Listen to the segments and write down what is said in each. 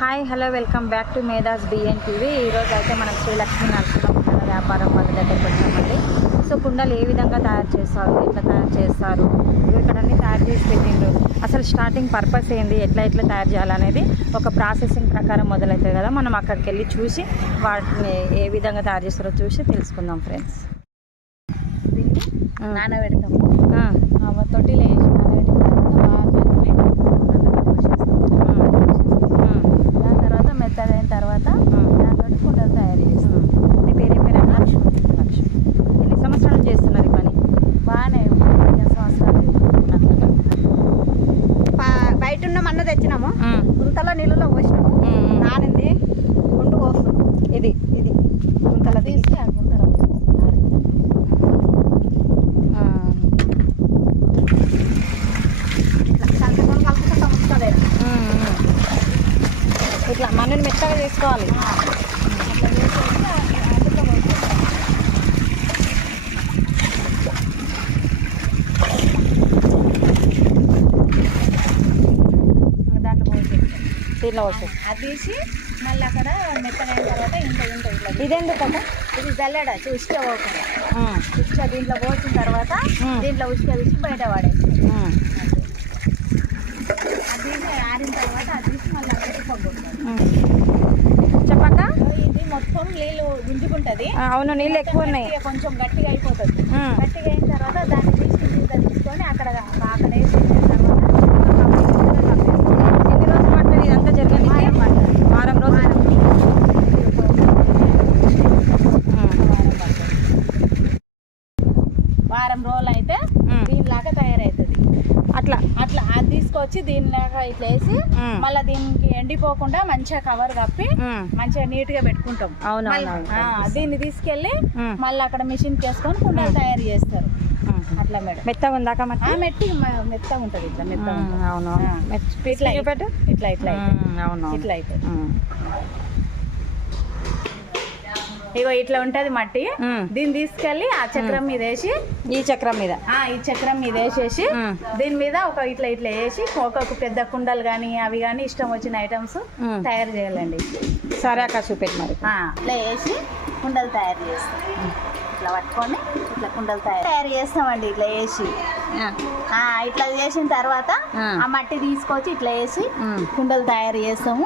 Hi hello welcome back to Medha's BN TV ఈరోజు అయితే మనం శ్రీలక్ష్మి నరసింహ వ్యాపారం వాళ్ళ దగ్గరికి వచ్చామండి. సో కుండలు ఏ విధంగా తయారు చేస్తారు ఎట్లా తయారు చేస్తారు ఇక్కడ అన్ని తయారు చేసి పెట్టిండ్రు. అసలు స్టార్టింగ్ పర్పస్ ఏంది ఎట్లా ఎట్లా తయారు చేయాలనేది ఒక ప్రాసెసింగ్ ప్రకారం మొదలవుతుంది కదా. మనం అక్కడికి వెళ్ళి చూసి వాటిని ఏ విధంగా తయారు చేస్తారో చూసి తెలుసుకుందాం ఫ్రెండ్స్ నానబెడతాము. ఆ. తొట్టిలో వేసి నానబెట్టిన తర్వాత బాగా కలిపి దాని తర్వాత మెత్తగా అయిన తర్వాత దాంతో కుండలు తయారు చేస్తాం మీ పేరే పేరు లక్ష్మి లక్ష్మి ఎన్ని సంవత్సరాలు చేస్తున్నారు ఈ పని బాగానే పదిహేను సంవత్సరాలు ప- బయట ఉన్న మన్న తెచ్చినాము గుంతలో నీళ్ళలో పోసినాము నానింది గుండు పోస్తుంది ఇది ఇది గుంతలో తీసి తీసి అనుకుంటారు ఇట్లా సంతకం కలుపుకుంటా ముక్కలేదు ఇట్లా మనని మెత్తగా చేసుకోవాలి దాంట్లో పోసి దీంట్లో వచ్చేసి అది తీసి మళ్ళీ అక్కడ మెత్తగా అయిన తర్వాత ఇంత ఇంత ఇట్లా ఇదెందుకు అక్క ఇది జల్లెడ ఉసుక పోకుండా. ఉసుక దీంట్లో పోసిన తర్వాత. దీంట్లో ఉసుక తీసి బయట పడేస్తాం అది తీసి ఆరిన తర్వాత అది తీసి మళ్ళీ అక్కడికి పగ్గుంటాం చెప్పక్క? ఇది మొత్తం నీళ్ళు గుంజుకుంటది. అవును నీళ్ళు ఎక్కువ ఉన్నాయి. కొంచెం గట్టిగా అయిపోతుంది. గట్టిగా అయిన తర్వాత దాన్ని తీసి ఇంత తీసుకొని అక్కడ అక్కడ వేసిన తర్వాత ఎన్ని రోజులు పడుతుంది ఇదంతా జరగడానికి వారం రోజులు వారం రోజులు అయితే మ్మ్. దీనిలాగా తయారవుతుంది అట్లా అట్లా అది తీసుకొచ్చి దీనిలాగా ఇట్లా వేసి మ్మ్. మళ్ళీ దీనికి ఎండిపోకుండా మంచిగా కవర్ కప్పి. మంచిగా నీట్గా పెట్టుకుంటాం అవును. దీన్ని తీసుకెళ్ళి మ్మ్. మళ్ళీ అక్కడ మిషన్ వేసుకొని కుండలు తయారు చేస్తారు. అట్లా మేడం. మెత్తగా ఉందాక మట్టి? మెత్తగా ఉంటది ఇట్లా మెత్తగా. అవును. ఇట్లా ఇట్లా ఇట్లా అవును ఇట్లా అయితే. ఇగో ఇట్లా ఉంటది మట్టి. దీన్ని తీసుకెళ్ళి ఆ చక్రం మీద వేసి ఈ చక్రం మీద ఆ ఈ చక్రం మీద వేసేసి. దీని మీద ఒక ఇట్లా ఇట్లా వేసి ఒక పెద్ద కుండలు కానీ అవి కానీ ఇష్టం వచ్చిన ఐటమ్స్. తయారు చేయాలండి సరే అక్క చూపెట్టు మరి ఇట్లా వేసి కుండలు తయారు చేస్తాం ఇట్లా పట్టుకొని ఇట్లా కుండలు తయారు తయారు చేస్తామండి ఇట్లా వేసి ఆ, ఇట్లా చేసిన తర్వాత ఆ. మట్టి తీసుకొచ్చి ఇట్లా వేసి. కుండలు తయారు చేస్తాము.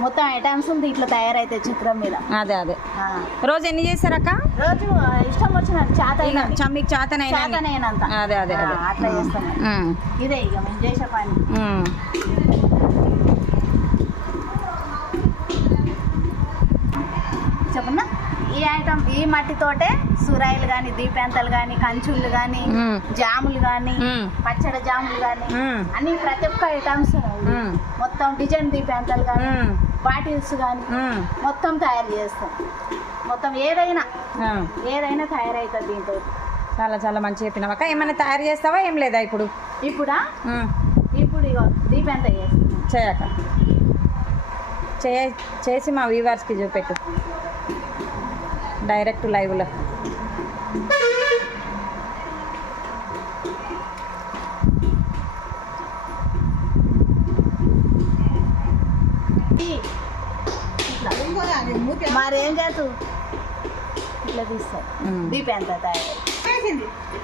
మొత్తం ఐటమ్స్ ఉంది ఇట్లా తయారైతే చక్రం మీద. అదే అదే. రోజు ఎన్ని చేస్తారు అక్క? రోజు ఇష్టం వచ్చిన చేత మీకు చేతనైనా చేతనైనంత. అదే అదే అట్లా చేస్తాం మ్మ్. ఇదే ఇక మేము చేసే పని. చెప్పన్నా? ఈ ఐటమ్ ఈ మట్టితోటే సురాయిలు కానీ దీపాంతలు కానీ కంచులు కానీ మ్మ్. జాములు కానీ మ్మ్. పచ్చడి జాములు కానీ మ్మ్. అన్ని ప్రతి ఒక్క ఐటమ్స్. మొత్తం డిజైన్ దీపాంతలు కానీ మ్మ్. బాటిల్స్ కానీ మ్మ్. మొత్తం తయారు చేస్తాం మొత్తం ఏదైనా. ఏదైనా తయారవుతుంది దీంతో చాలా చాలా మంచిగా చెప్పినావు అక్క ఏమైనా తయారు చేస్తావా ఏం లేదా ఇప్పుడు ఇప్పుడా. ఇప్పుడు ఇగో దీపాంత చేస్తాం చేయక చేసి మా వ్యూవర్స్కి చూపెట్టు డైరెక్ట్ లైవ్లో. మరి చేస్తూ ఇట్లా తీస్తాం. మ్మ్. దీపాంత తయారు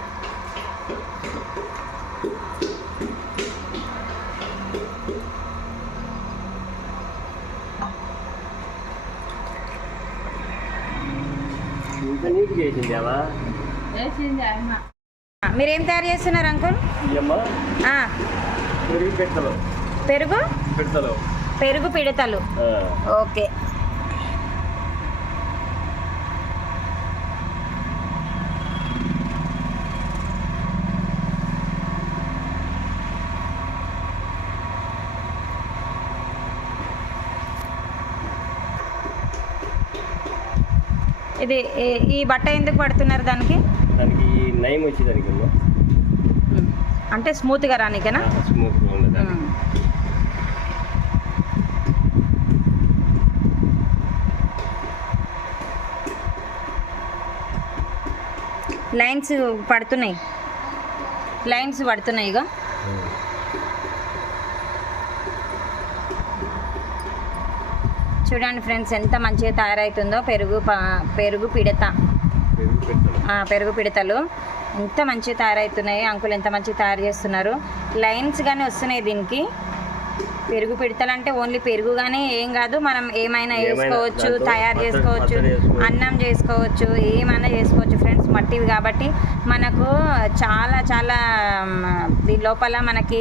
చేసిందేవా మీరేం తయారు చేస్తున్నారు అంకుల్? పెరిగి పెరుగు? పిడతలు. ఓకే. ఇది ఈ- ఈ బట్ట ఎందుకు పడుతున్నారు దానికి? దానికి నయం అమ్మ. అంటే స్మూత్గా రానికేనా? స్మూత్గా ఉండదు లైన్స్ పడుతున్నాయి. లైన్స్ పడుతున్నాయి ఇక చూడండి ఫ్రెండ్స్ ఎంత మంచిగా తయారవుతుందో పెరుగు పెరుగు పిడత. పెరుగు పిడతలు. ఎంత మంచిగా తయారవుతున్నాయి అంకుల్ ఎంత మంచిగా తయారు చేస్తున్నారు. లైన్స్ కానీ వస్తున్నాయి దీనికి. పెరుగు పిడతలు అంటే ఓన్లీ పెరుగు కానీ ఏం కాదు మనం ఏమైనా వేసుకోవచ్చు తయారు చేసుకోవచ్చు. అన్నం చేసుకోవచ్చు ఏమైనా చేసుకోవచ్చు ఫ్రెండ్స్ మట్టివి కాబట్టి మనకు చాలా చాలా దీని లోపల మనకి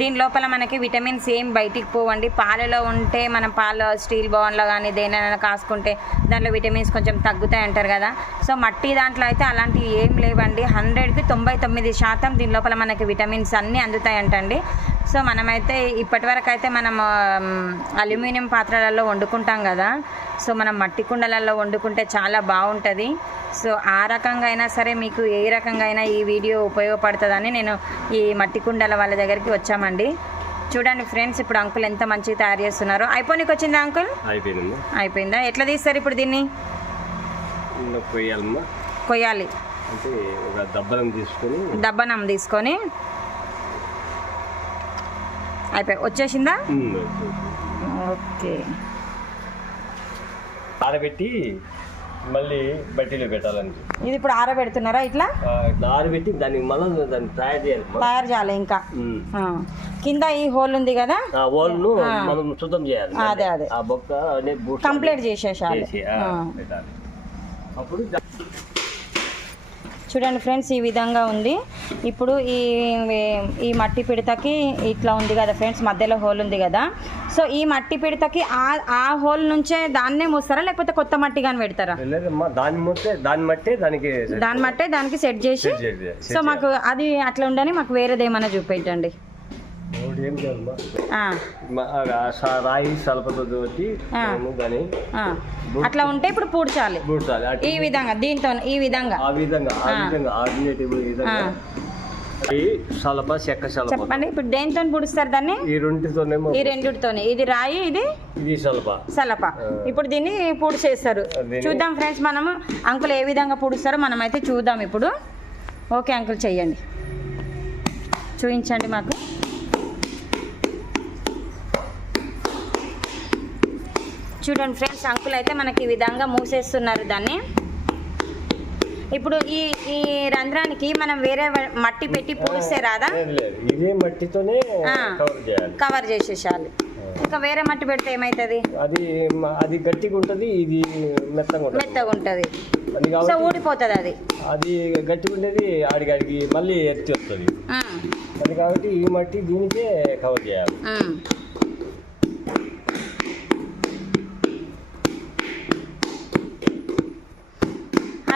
దీని లోపల మనకి విటమిన్స్ ఏం బయటికి పోవండి. పాలలో ఉంటే మనం పాలు స్టీల్ బౌన్లో కానీ దేనైనా కాసుకుంటే దాంట్లో విటమిన్స్ కొంచెం తగ్గుతాయి అంటారు కదా. సో మట్టి దాంట్లో అయితే అలాంటివి ఏం లేవండి. హండ్రెడ్కి తొంభై తొమ్మిది శాతం దీని లోపల మనకి విటమిన్స్ అన్నీ అందుతాయంటండి. సో మనమైతే ఇప్పటి వరకు అయితే మనం అల్యూమినియం పాత్రలలో వండుకుంటాం కదా. సో మనం మట్టి కుండలలో వండుకుంటే చాలా బాగుంటుంది. సో ఆ రకంగా అయినా సరే మీకు ఏ రకంగా అయినా ఈ వీడియో ఉపయోగపడుతుందని నేను ఈ మట్టి కుండల వాళ్ళ దగ్గరికి వచ్చామండి. చూడండి ఫ్రెండ్స్ ఇప్పుడు అంకుల్ ఎంత మంచిగా తయారు చేస్తున్నారో. అయిపోయినకి వచ్చిందా అంకుల్? అయిపోయిందా? ఎట్లా తీస్తారు ఇప్పుడు దీన్ని? కొయ్యాలి. తీసుకొని దబ్బనం తీసుకొని అయిపోయి వచ్చేసిందా? ఓకే. ఆరబెట్టి మళ్ళీ బట్టీలో పెట్టాలని ఇది ఇప్పుడు ఆరబెడుతున్నారా ఇట్లా? ఆరబెట్టి దానికి మనం దాన్ని తయారు చేయాలి. తయారు చేయాలి ఇంకా. కింద ఈ హోల్ ఉంది కదా? ఆ ఓల్ను ఆ. మనం శుద్ధం చేయాలి అదే, అదే. ఆ బొక్క కంప్లీట్ చేసేసాలి అప్పుడు చూడండి ఫ్రెండ్స్ ఈ విధంగా ఉంది. ఇప్పుడు ఈ ఈ మట్టి పిడతకి ఇట్లా ఉంది కదా ఫ్రెండ్స్ మధ్యలో హోల్ ఉంది కదా. సో ఈ మట్టి పిడతకి ఆ ఆ హోల్ నుంచే దాన్నే మూస్తారా లేకపోతే కొత్త మట్టి కానీ పెడతారా? దాన్ని మట్టే దానికి మట్టే దానికి సెట్ చేసి సో మాకు అది అట్లా ఉండని మాకు వేరేది ఏమైనా చూపెట్టండి. రాయి సలపతో. అట్లా ఉంటే ఇప్పుడు పూడ్చాలి బూడ్చాలి అటు ఈ విధంగా దీంతో ఈ విధంగా ఆ విధంగా ఆ ఆ. విధంగా ఆర్డినేటివ్ విధంగా ఆ. ఈ సలప చెక్క సలప చెప్పండి ఇప్పుడు దేనితో పూడుస్తారు దాన్ని ఈ రెండుతోనేమో ఈ ఇది రాయి ఇది ఇది సలప సలప ఇప్పుడు దీన్ని పూడి చేస్తారు చూద్దాం ఫ్రెండ్స్ మనము అంకుల్ ఏ విధంగా పూడుస్తారో మనం అయితే చూద్దాం ఇప్పుడు ఓకే అంకుల్ చెయ్యండి. చూపించండి మాకు. చూడండి ఫ్రెండ్స్ అంకుల్ అయితే మనకి ఈ విధంగా మూసేస్తున్నారు దాన్ని. ఇప్పుడు ఈ ఈ రంధ్రానికి మనం వేరే మట్టి పెట్టి పూడిస్తే రాదా? ఇదే మట్టితోనే. కవర్ చేసేసాలి ఇంకా వేరే మట్టి పెడితే ఏమవుతుంది అది అది గట్టిగా ఉంటుంది ఇది మెత్తగా ఉంటుంది. మెత్తగా ఉంటుంది. సో ఊడిపోతుంది అది. అది గట్టిగా ఉండేది ఆడికి ఆడికి మళ్ళీ ఎత్తి వస్తుంది. అది కాబట్టి ఈ మట్టి దీనికే కవర్ చేయాలి.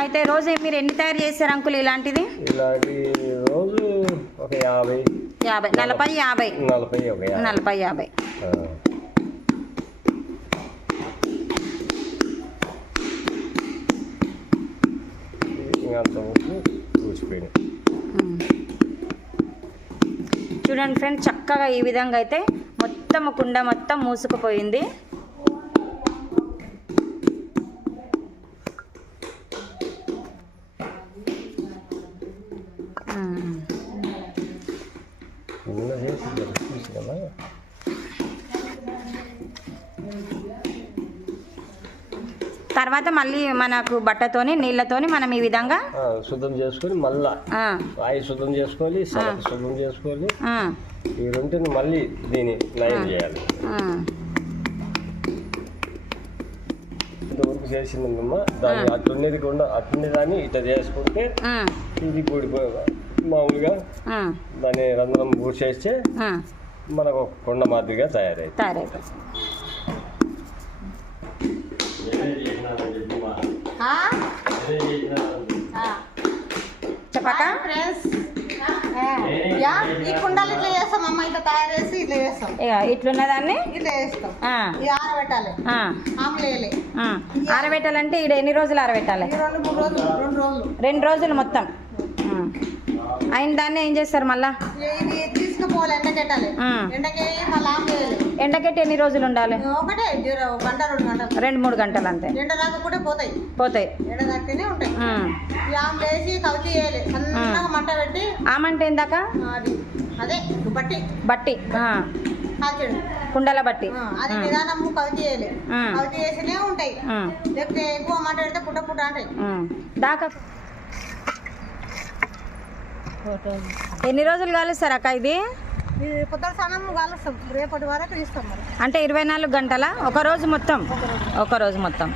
అయితే రోజు మీరు ఎన్ని తయారు చేస్తారు అంకుల్ ఇలాంటిది? ఇలాంటి రోజు ఒక యాభై. యాభై. నలభై యాభై. నలభై యాభై. నలభై. చూడండి ఫ్రెండ్స్ చక్కగా ఈ విధంగా అయితే మొత్తం కుండ మొత్తం మూసుకుపోయింది. తర్వాత మళ్ళీ మనకు బట్టతోని నీళ్ళతోని మనం ఈ విధంగా శుద్ధం చేసుకొని మళ్ళా ఆ, రాయి శుద్ధం చేసుకోవాలి శుద్ధం చేసుకోవాలి. ఈ రెండుని మళ్ళీ దీన్ని నయం చేయాలి. ఇంతవరకు చేసిందమ్మా. దాన్ని అట్లుండేది కూడా అట్లుండే దాన్ని ఇట్లా చేసుకుంటే ఇది కూడి మామూలుగా దాన్ని రంధ్రం ఆ. మనకు కొండ మాదిరిగా తయారైంది చెప్పక? ఈ కుండలు ఇట్లా చేస్తాం అమ్మ ఇట్లా తయారు చేసి ఇట్లా చేస్తాం. ఇక ఇట్లున్న దాన్ని ఇట్లా చేస్తాం. ఆరబెట్టాలి. ఆ, ఆమ్లేయాలి ఆ. ఆరబెట్టాలంటే ఇక్కడ ఎన్ని రోజులు ఆరబెట్టాలి? రెండు మూడు రోజులు రెండు రోజులు. రెండు రోజులు మొత్తం. అయిన దాన్ని ఏం చేస్తారు మళ్ళా? ఇది తీసుకుపోవాలి ఎండకెట్టాలి. ఎండకి మళ్ళీ ఆమ్లేయాలి ఎండకెట్టి ఎన్ని రోజులు ఉండాలి? రెండు మూడు గంటలు అంతే. పోతాయి. పోతాయి. ఎండ తాకితేనే ఉంటాయి. ఆ. సన్నగా మంట పెట్టి ఆమంటే ఇందాక అది. బట్టి. బట్టి. ఆ. కుండల బట్టి. ఆ, అది నిదానం కవిత చేయాలి. కవిత చేసినే ఉంటాయి. లేకపోతే ఎక్కువ మంట పెడితే పుట్ట పుట్ట అంటాయి. దాకా. ఎన్ని రోజులు కాలుస్తారు అక్క ఇది? కొత్త స్నానం కాలుస్తాం రేపటి వరకు ఇస్తాం మరి. అంటే ఇరవై నాలుగు గంటల? ఒక రోజు మొత్తం? ఒక రోజు. మొత్తం.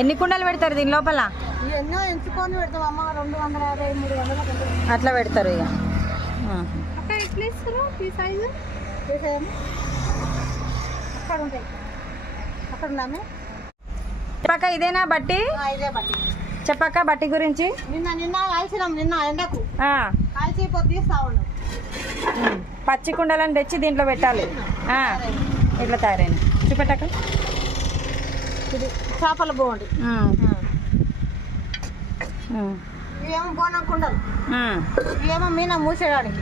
ఎన్ని కుండలు పెడతారు దీని లోపల? ఎన్నో ఎంచుకొని పెడతాం అమ్మ రెండు వందల యాభై మూడు వందల అట్లా పెడతారు ఇక. ఎట్లా ఇస్తారు ఈ సైజు. అక్కడ ఉంటాయి. అక్కడ ఉన్నామే చెప్పక్క ఇదేనా బట్టి? ఇదే బట్టి. గురించి? నిన్న నిన్న కాల్చినాం నిన్న ఎండకు. కాల్చి తీస్తా ఉన్నాం. పచ్చి కుండలను తెచ్చి దీంట్లో పెట్టాలి ఇట్లా తయారైంది చూపెట్టక్క ఇది చేపల బాగుంది ఇవేమో బోనం కుండలు ఇవేమో మీన మూసేయడానికి.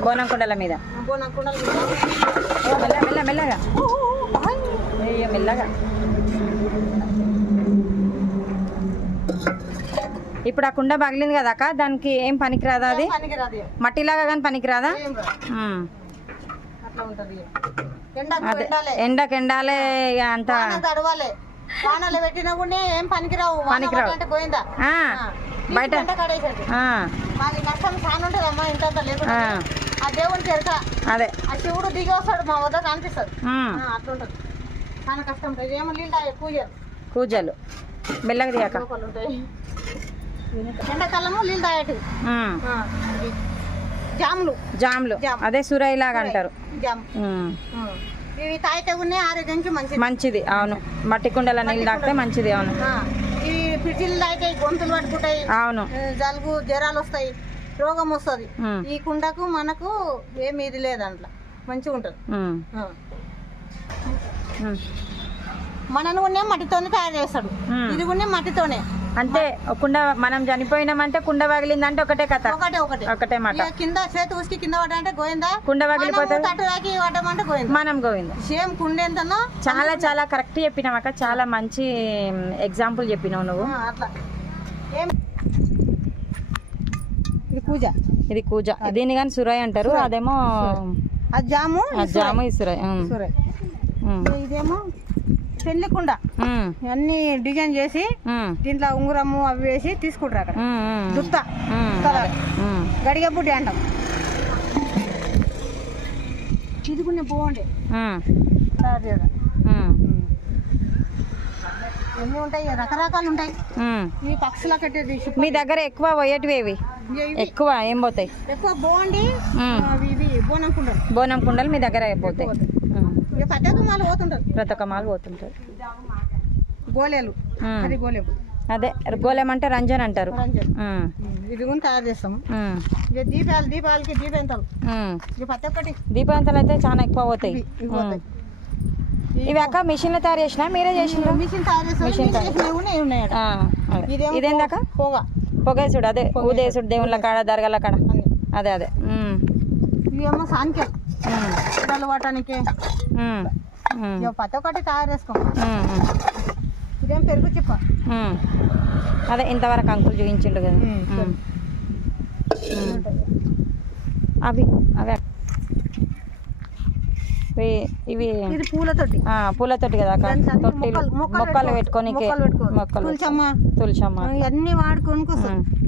బోనం కుండల మీద బోనం కుండలు మెల్ల మెల్లగా అయ్యో మెల్లగా ఇప్పుడు ఆ కుండ పగిలింది కదా అక్క? దానికి ఏం పనికిరాదా అది. మట్టిలాగా కానీ పనికిరాదా? ఉంటది ఇక. అదే అంత. వాన తడవాలే. వానలు పెట్టినా కూడా ఏం పనికిరావు. పోయిందా బయట మాది అమ్మా ఇంత లేకుండా ఆ, దేవుని అదే. ఆ శివుడు దిగి వస్తాడు మా వద్ద కనిపిస్తుంది. ఉమ్. అట్లా ఉంటుంది. చాలా కష్టం ఉంటుంది. ఏమో నీళ్ళు పూజలు మెల్లగా లోపలు ఉంటాయి. ఎండాకాలము నీళ్ళు ఇది. జాములు. జామ్లు. జామ్. అదే సురైలాగా అంటారు. జామ్. ఉమ్. ఆ. ఇవి తాగితే ఉన్నాయి ఆరోగ్యానికి మంచిది. మంచిది అవును. మట్టి కుండల నీళ్ళు తాగితే మంచిది అవును. ఇవి ఫ్రిడ్జ్లు తాగితే గొంతులు పట్టుకుంటాయి. అవును. జలుబు జ్వరాలు వస్తాయి రోగం వస్తుంది. ఈ కుండకు మనకు ఏమి ఇది లేదు దాంట్లో. మంచిగా ఉంటుంది. మనను కూడా మట్టితోనే తయారు చేస్తాడు. ఇది కూడా మట్టితోనే. అంటే కుండ మనం చనిపోయినామంటే కుండ పగిలిందంటే ఒకటే కథ. ఒకటే ఒకటే. ఒకటే మాట. కింద చేతి ఉసికి కింద పడ్డంటే గోయిందా కుండ గోయిందా మనం గోవింద? సేమ్ కుండ ఎంతనో చాలా చాలా కరెక్ట్ చెప్పినావు అక్క. చాలా మంచి ఎగ్జాంపుల్ చెప్పినావు నువ్వు. అట్లా. ఏం? ఇది పూజ ఇది కూజ. దీన్ని కానీ సురాయ్ అంటారు. అదేమో అది జాము జాము ఈ సురాయ్. ఉమ్. సూరయ్. ఉమ్. ఇదేమో పెళ్ళి కుండ ఉమ్. అన్ని డిజైన్ చేసి. దీంట్లో ఉంగరము అవి వేసి తీసుకుంటారు అక్కడ. దుత్త. ఉమ్. కలర్ ఉమ్. గడిగ బుడ్డి అంటాం. ఇది కూడా బాగుండే. ఎన్ని ఉంటాయి? రకరకాలు ఉంటాయి. ఈ పక్షుల కట్టేది మీ దగ్గర ఎక్కువ పోయేటివి ఎక్కువ ఏం పోతాయి? ఎక్కువ. అవి ఇవి బోనం కుండలు. బోనం కుండలు మీ దగ్గర అయిపోతాయి పచ్చకమాలు పోతుంటారు. రతకమాలు పోతుంటాయి గోలేలు. అది గోలేలు. అదే గోళం అంటే రంజన్ అంటారు. ఇది కూడా తయారు. ఇక దీపాలు దీపాలకి దీపెంతలు. ఇక ప్రతి ఒక్కటి. దీపాంతలు అయితే చాలా ఎక్కువ పోతాయి. ఇవి అక్క మిషన్లో తయారు చేసినా? మీరే చేసిండ్రా? మిషన్ తయారు మిషన్ మిషన్. ఇదేమో ఇదేందాక పొగ. పొగేసుడు అదే. ఊదేసుడు దేవుళ్ళ కాడ దరగల కాడ. అదే. అదే. ఇవేమో సాంఖ్యం. ప్రతి ఒక్కటి తయారు చేసుకోం. ఇదేం పెరుగు చిప్ప. అదే ఇంతవరకు అంకుల్ చూపించిండు కదా. అవి అవి. ఇవి- ఇది పూలతోటి. ఆ, పూలతోటి కదా అన్ని తొట్టిలు. మొక్కలు- మొక్కలు మొక్కలు తులసమ్మ. ఇవన్నీ వాడుకొని.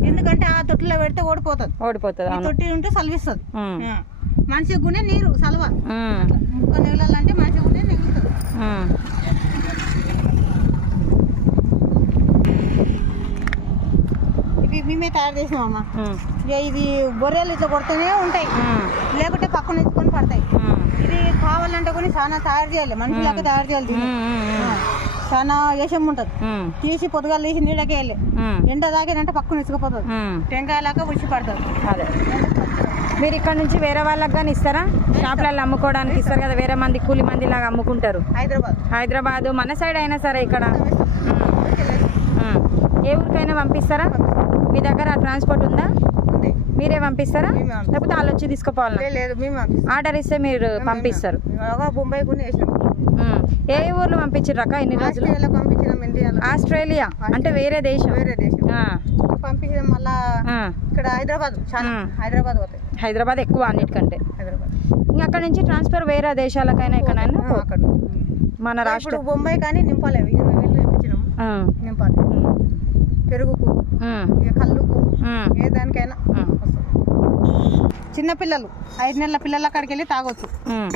ఎందుకంటే ఆ తొట్టిలో పెడితే ఓడిపోతుంది. ఓడిపోతుంది తొట్టి ఉంటే సల్విస్తుంది. ఉమ్. మనిషికి గునే నీరు సలవ. ముక్క నెగలాలంటే మనిషి గునే నెగులుతుంది. ఇవి మేమే తయారు చేసినామమ్మా ఇది బొర్రెలు ఇట్లా కొడుతూనే ఉంటాయి. లేకుంటే పక్కన ఎత్తుకొని పడతాయి. ఇది కావాలంటే కూడా చాలా తయారు చేయాలి మనుషులకి తయారు చేయాలి చాలా యశం ఉంటుంది. తీసి పొద్దుగాలు తీసి నీళ్ళకి వెళ్ళి. ఎండ తాగినంటే పక్కన ఇసుకపోతుంది. టెంకాయలాగా ఉడిచి పడుతుంది అదే మీరు ఇక్కడ నుంచి వేరే వాళ్ళకి కానీ ఇస్తారా? షాప్లలో అమ్ముకోవడానికి ఇస్తారు కదా వేరే మంది కూలి మంది లాగా అమ్ముకుంటారు. హైదరాబాద్. హైదరాబాద్ మన సైడ్ అయినా సరే ఇక్కడ. ఏ ఊరికైనా పంపిస్తారా? మీ దగ్గర ట్రాన్స్పోర్ట్ ఉందా? మీరే పంపిస్తారా. లేకపోతే వాళ్ళు వచ్చి తీసుకోపోవాలా. ఆర్డర్ ఇస్తే మీరు పంపిస్తారు. బొంబాయి. ఏ ఊర్లో పంపించారు అక్క ఎన్ని రోజులు? ఆస్ట్రేలియాలో పంపించినాం ఇండియాలో. ఆస్ట్రేలియా? అంటే వేరే దేశం. వేరే దేశం. ఆ. పంపించడం మళ్ళా ఆ. ఇక్కడ హైదరాబాద్ చాలా. హైదరాబాద్ పోతాయి హైదరాబాద్ ఎక్కువ అన్నిటికంటే. హైదరాబాద్. ఇంక అక్కడ నుంచి ట్రాన్స్ఫర్ వేరే దేశాలకైనా ఎక్కడైనా ఆ, అక్కడ నుంచి. మన ఇప్పుడు రాష్ట్రం బొంబాయి కానీ నింపాలి అవి ఇరవై వేలు ఇప్పించినాము ఆ, నింపాలి. ఉమ్, పెరుగుకు ఉమ్, ఇక కళ్ళుకు ఉమ్, ఏ దానికైనా ఉమ్, చిన్న పిల్లలు ఐదు నెలల పిల్లల అక్కడికి వెళ్ళి తాగొచ్చు ఉమ్.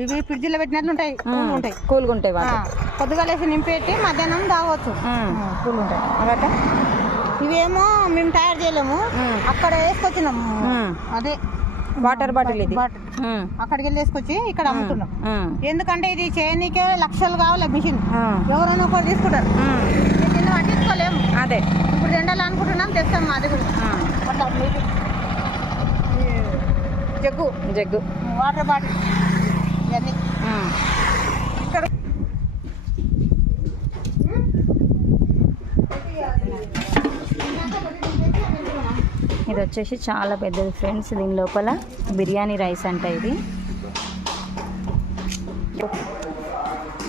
ఇవి ఫ్రిడ్జ్లో పెట్టినట్లు ఉంటాయి కూల్ ఉంటాయి. కూల్గా ఉంటాయి వాళ్ళు పొద్దుగాలేసి నింపెట్టి మధ్యాహ్నం తాగొచ్చు. కూల్ ఉంటాయి అదట ఇవేమో మేము తయారు చేయలేము. అక్కడ వేసుకొచ్చినాము. అదే. వాటర్ బాటిల్ ఇది. అక్కడికి వెళ్ళి వేసుకొచ్చి ఇక్కడ అమ్ముతున్నాం. ఎందుకంటే ఇది చేయనీకే లక్షలు కావాలి మిషన్. ఎవరైనా ఒకరు తీసుకుంటారు. దీన్ని పట్టించుకోలేము. అదే. ఇప్పుడు రెండాలు అనుకుంటున్నాం తెస్తాం అది కూడా మీకు ఈ జగ్గు. జగ్గు. Water bottle. ఇవన్నీ. ఉమ్. ఇక్కడ ఇది వచ్చేసి చాలా పెద్దది ఫ్రెండ్స్ దీని లోపల బిర్యానీ రైస్ అంట ఇది.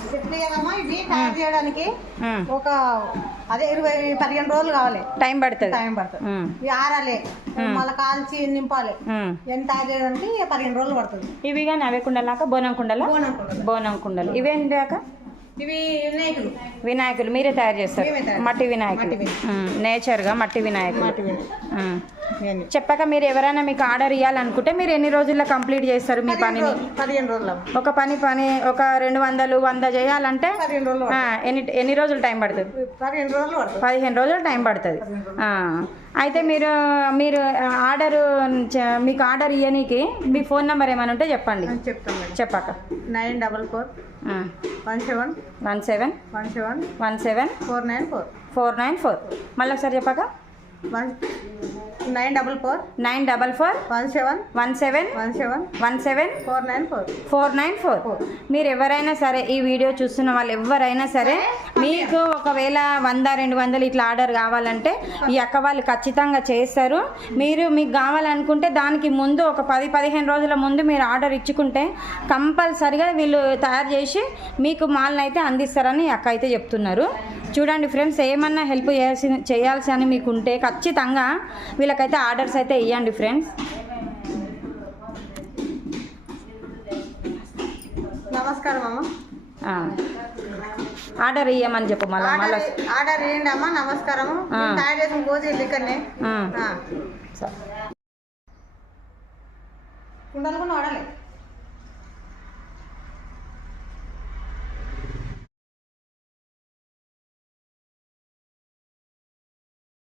చెట్లు కదమ్మా? ఇవి తయారు చేయడానికి ఒక అదే ఇరవై పదిహేను రోజులు కావాలి. టైం పడుతుంది. టైం పడుతుంది. ఇవి ఆరాలి. మళ్ళీ కాల్చి నింపాలి. ఎంత ఇక పదిహేను రోజులు పడుతుంది. ఇవి కానీ అవే కుండలాక బోనం కుండలా బోనం కుండలు. ఇవేంటి అక్క ఇవి వినాయకులు. వినాయకులు. మీరే తయారు చేస్తారు. మట్టి వినాయకులు. నేచర్గా మట్టి వినాయకులు. చెప్పాక మీరు ఎవరైనా మీకు ఆర్డర్ ఇవ్వాలనుకుంటే మీరు ఎన్ని రోజుల్లో కంప్లీట్ చేస్తారు మీ పనిని? పదిహేను రోజులు. ఒక పని పని ఒక రెండు వందలు వంద చేయాలంటే ఎన్ని ఎన్ని రోజులు టైం పడుతుంది. పదిహేను రోజులు పదిహేను రోజులు టైం పడుతుంది. అయితే మీరు మీరు ఆర్డర్ మీకు ఆర్డర్ ఇవ్వనీకి మీ ఫోన్ నెంబర్ ఏమైనా ఉంటే చెప్పండి. చెప్పాక. Nine double four one seven one seven one seven one seven four nine four four nine four. మళ్ళీ ఒకసారి చెప్పాక? One nine double four nine double four one seven one seven one seven one seven four nine four four nine four మీరు ఎవరైనా సరే ఈ video చూస్తున్న వాళ్ళు ఎవరైనా సరే మీకు ఒకవేళ వంద రెండు వందలు ఇట్లా ఆర్డర్ కావాలంటే ఈ అక్క వాళ్ళు ఖచ్చితంగా చేస్తారు. మీరు మీకు కావాలనుకుంటే దానికి ముందు ఒక పది పదిహేను రోజుల ముందు మీరు ఆర్డర్ ఇచ్చుకుంటే కంపల్సరిగా వీళ్ళు తయారు చేసి మీకు మాల్ని అయితే అందిస్తారని అక్క అయితే చెప్తున్నారు. చూడండి ఫ్రెండ్స్ ఏమన్నా హెల్ప్ చేయాల్సి చేయాల్సి అని మీకు ఉంటే ఖచ్చితంగా వీళ్ళకైతే ఆర్డర్స్ అయితే ఇవ్వండి ఫ్రెండ్స్. నమస్కారం అమ్మ. ఆర్డర్ ఇయ్యమని చెప్పు మళ్ళీ మళ్ళీ. ఆర్డర్ ఇవ్వండి అమ్మ. నేను తయారు చేసిన గోజీ. కుండలు కూడా వాడాలి.